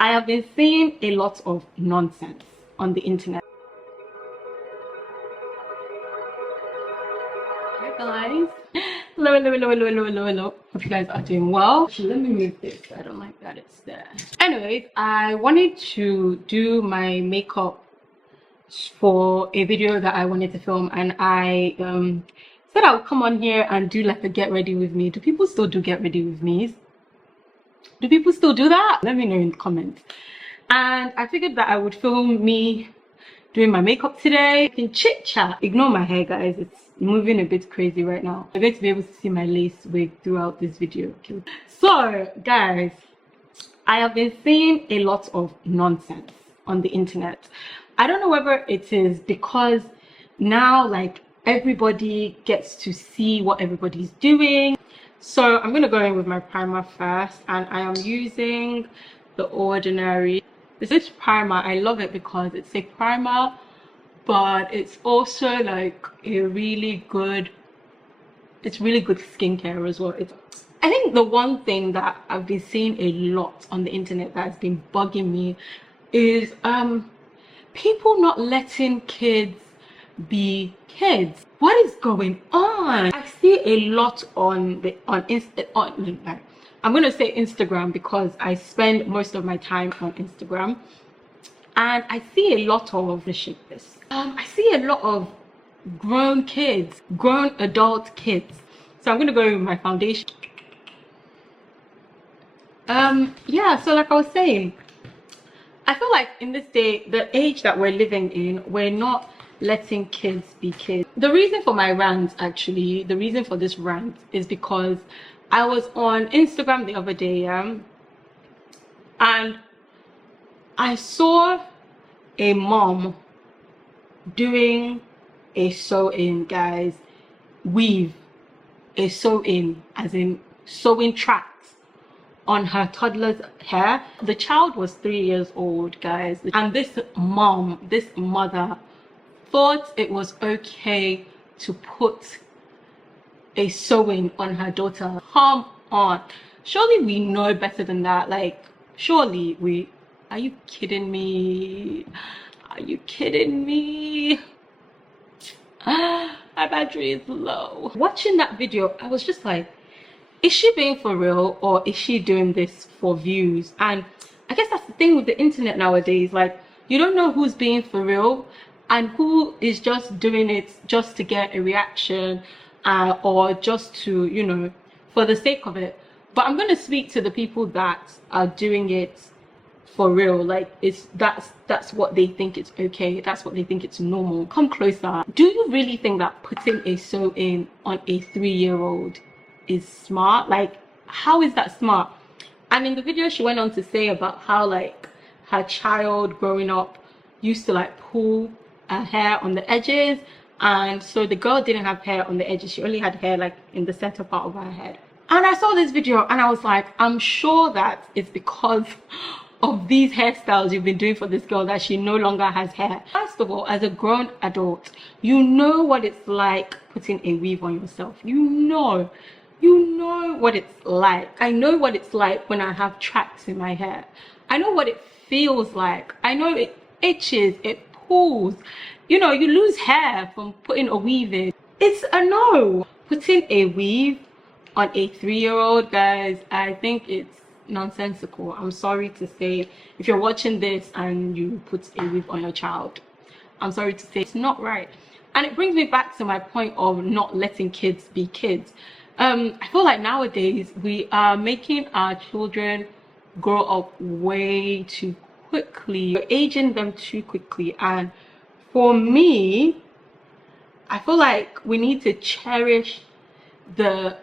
I have been seeing a lot of nonsense on the internet. Hi guys. Hello. Hope you guys are doing well. Actually, let me move this. I don't like that it's there. Anyways, I wanted to do my makeup for a video that I wanted to film, and I said I would come on here and do like a get ready with me. Do people still do get ready with me? Do people still do that? Let me know in the comments. And I figured that I would film me doing my makeup today. I can chit chat. Ignore my hair, guys. It's moving a bit crazy right now. I'm going to be able to see my lace wig throughout this video. Okay. So, guys, I have been seeing a lot of nonsense on the internet. I don't know whether it is because now like everybody gets to see what everybody's doing. So I'm going to go in with my primer first, and I am using the Ordinary. This primer, I love it because it's a primer, but it's also like a really good skincare as well. I think the one thing that I've been seeing a lot on the internet that has been bugging me is people not letting kids be kids. What is going on? I see a lot on I'm gonna say Instagram because I spend most of my time on Instagram, and I see a lot of I see a lot of grown adult kids. So I'm gonna go with my foundation. Yeah, so like I was saying, I feel like in this day, the age that we're living in, we're not letting kids be kids. The reason for my rant, actually, the reason for this rant is because I was on Instagram the other day, and I saw a mom doing a sew-in, guys. Weave a sew-in, as in sewing tracks on her toddler's hair. The child was 3 years old, guys, and this mother thought it was okay to put a sewing on her daughter. Come on, surely we know better than that. Like, surely we, are you kidding me? Are you kidding me? My battery is low. Watching that video, I was just like, is she being for real, or is she doing this for views? And I guess that's the thing with the internet nowadays. Like, you don't know who's being for real and who is just doing it just to get a reaction, or just to, you know, for the sake of it. But I'm going to speak to the people that are doing it for real. Like, that's what they think it's okay, that's what they think it's normal. Come closer. Do you really think that putting a sew-in on a 3-year-old is smart? Like, how is that smart? And in the video she went on to say about how like her child growing up used to like pull her hair on the edges, and so the girl didn't have hair on the edges, she only had hair like in the center part of her head. And I saw this video and I was like, I'm sure that it's because of these hairstyles you've been doing for this girl that she no longer has hair. First of all, as a grown adult, you know what it's like putting a weave on yourself. You know what it's like. I know what it's like when I have tracks in my hair. I know what it feels like. I know it itches, it pulls. You know, you lose hair from putting a weave in. It's a no. Putting a weave on a 3-year-old, guys, I think it's nonsensical. I'm sorry to say, if you're watching this and you put a weave on your child, I'm sorry to say it's not right. And it brings me back to my point of not letting kids be kids. I feel like nowadays we are making our children grow up way too quickly. We're aging them too quickly, and for me, I feel like we need to cherish that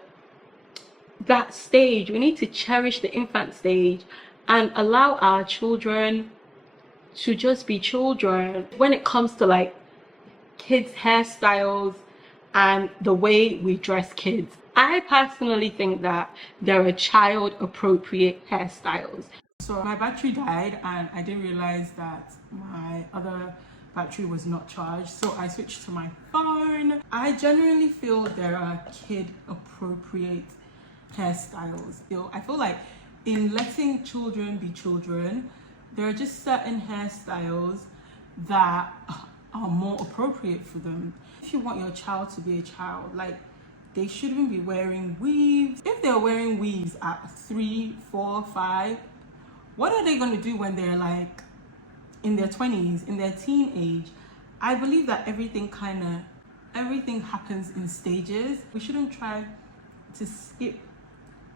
stage. We need to cherish the infant stage and allow our children to just be children. When it comes to like kids' hairstyles and the way we dress kids, I personally think that there are child appropriate hairstyles. So my battery died and I didn't realize that my other battery was not charged, so I switched to my phone. I genuinely feel there are kid appropriate hairstyles. I feel like in letting children be children, There are just certain hairstyles that are more appropriate for them. If you want your child to be a child, like, they shouldn't be wearing weaves. If they're wearing weaves at 3, 4, 5, what are they going to do when they're like in their 20s, in their teen age? I believe that everything happens in stages. We shouldn't try to skip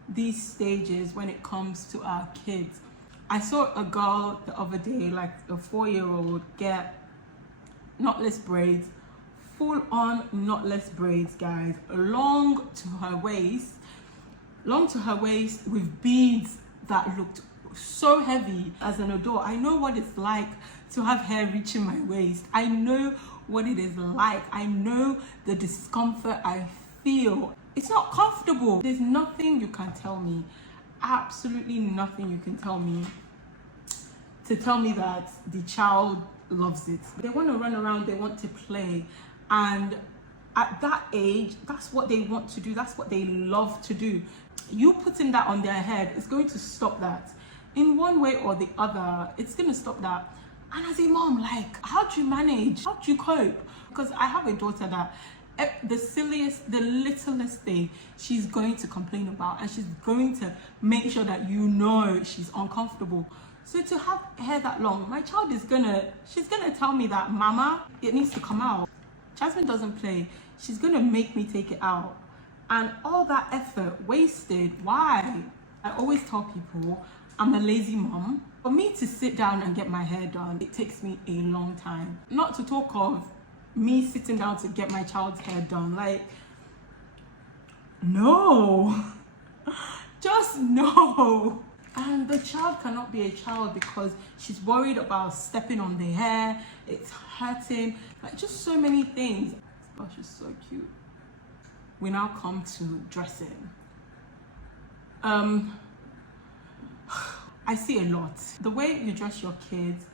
these stages when it comes to our kids. I saw a girl the other day, like a 4-year-old, get knotless braids, full on knotless braids, guys, long to her waist with beads that looked so heavy. As an adult, I know what it's like to have hair reaching my waist. I know what it is like. I know the discomfort I feel. It's not comfortable. There's nothing you can tell me, absolutely nothing you can tell me to tell me that the child loves it. They want to run around, they want to play, and at that age, that's what they want to do, that's what they love to do. You putting that on their head is going to stop that. In one way or the other, it's going to stop that. And as a mom, like, how do you manage? How do you cope? Because I have a daughter that the littlest thing she's going to complain about, and she's going to make sure that you know she's uncomfortable. So to have hair that long, my child she's gonna tell me that, mama, it needs to come out. Jasmine doesn't play. She's gonna make me take it out. And all that effort wasted, why? I always tell people I'm a lazy mom. For me to sit down and get my hair done, it takes me a long time. Not to talk of me sitting down to get my child's hair done. Like, no. Just no. And the child cannot be a child because she's worried about stepping on the hair, it's hurting, like, just so many things. Gosh, it's so cute. We now come to dressing. I see a lot. The way you dress your kids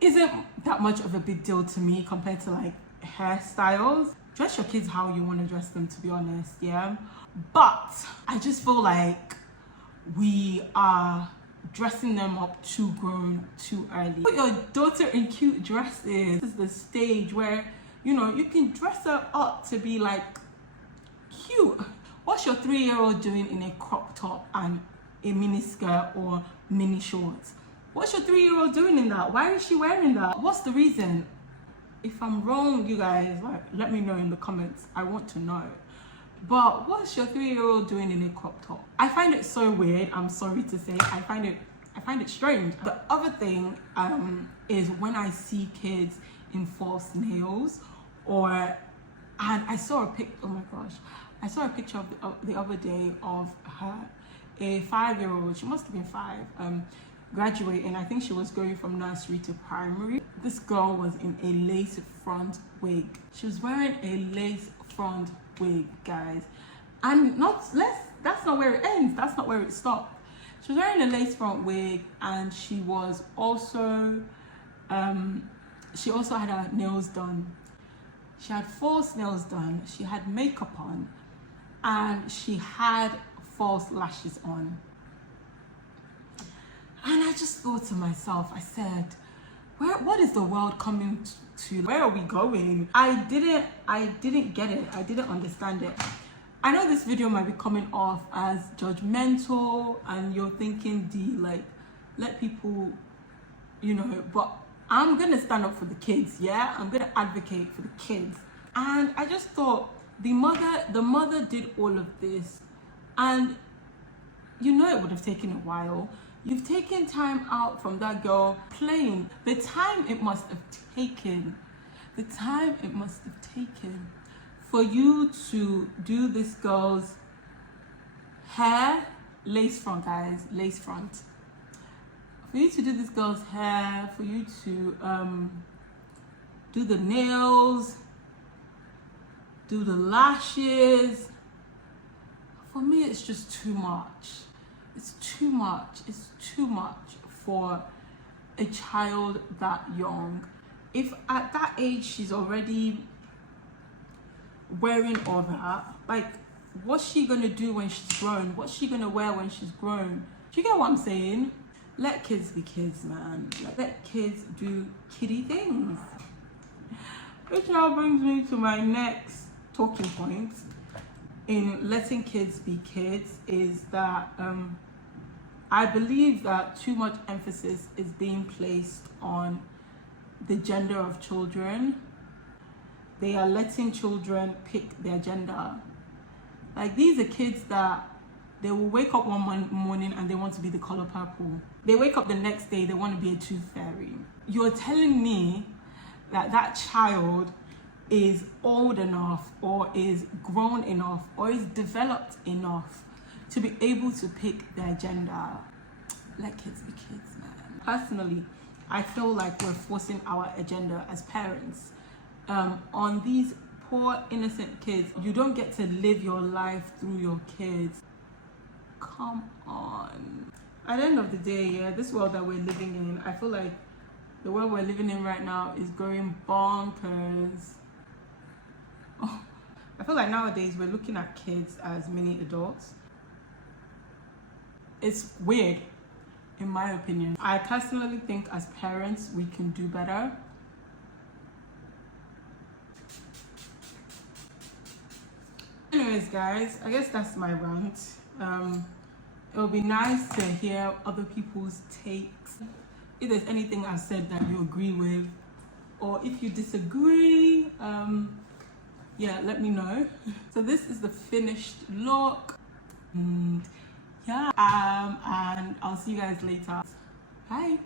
isn't that much of a big deal to me compared to like hairstyles. Dress your kids how you want to dress them, to be honest, yeah? But I just feel like we are dressing them up too grown, too early. Put your daughter in cute dresses. This is the stage where, you know, you can dress her up to be like cute. What's your 3-year-old doing in a crop top and a mini skirt or mini shorts? What's your 3-year-old doing in that? Why is she wearing that? What's the reason? If I'm wrong, you guys, like, let me know in the comments. I want to know. But what's your 3-year-old doing in a crop top? I find it so weird. I'm sorry to say. I find it strange. The other thing is when I see kids in false nails, and I saw a picture. Oh my gosh, I saw a picture of the other day of her, a 5-year-old. She must have been 5. Graduating. I think she was going from nursery to primary. This girl was in a lace front wig. She was wearing a lace front wig, guys, and that's not where it ends, that's not where it stopped. She was wearing a lace front wig, and she was also she also had her nails done. She had false nails done, she had makeup on, and she had false lashes on. And I just thought to myself, I said, what is the world coming to? Where are we going? I didn't get it. I didn't understand it. I know this video might be coming off as judgmental, and you're thinking, like, let people, you know, but I'm gonna stand up for the kids, yeah? I'm gonna advocate for the kids. And I just thought, the mother did all of this, and you know it would have taken a while. You've taken time out from that girl playing. The time it must have taken for you to do this girl's hair, lace front, guys, lace front. For you to do this girl's hair, for you to do the nails, do the lashes. For me, it's just too much. It's too much. It's too much for a child that young. If at that age she's already wearing all that, like, what's she gonna do when she's grown? What's she gonna wear when she's grown? Do you get what I'm saying? let kids be kids, man. Like, let kids do kiddie things. Which now brings me to my next talking point in letting kids be kids, is that I believe that too much emphasis is being placed on the gender of children. They are letting children pick their gender. Like, these are kids that they will wake up one morning and they want to be the color purple. They wake up the next day, they want to be a tooth fairy. You're telling me that that child is old enough, or is grown enough, or is developed enough to be able to pick their gender? Let kids be kids, man. Personally, I feel like we're forcing our agenda as parents on these poor innocent kids. You don't get to live your life through your kids. Come on. At the end of the day, yeah, this world that we're living in, I feel like the world we're living in right now is going bonkers. Oh, I feel like nowadays we're looking at kids as mini adults. It's weird, in my opinion. I personally think as parents we can do better. Anyways, guys, I guess that's my rant. It would be nice to hear other people's takes. If there's anything I said that you agree with, or if you disagree, yeah, let me know. So this is the finished look. Yeah, and I'll see you guys later. Bye.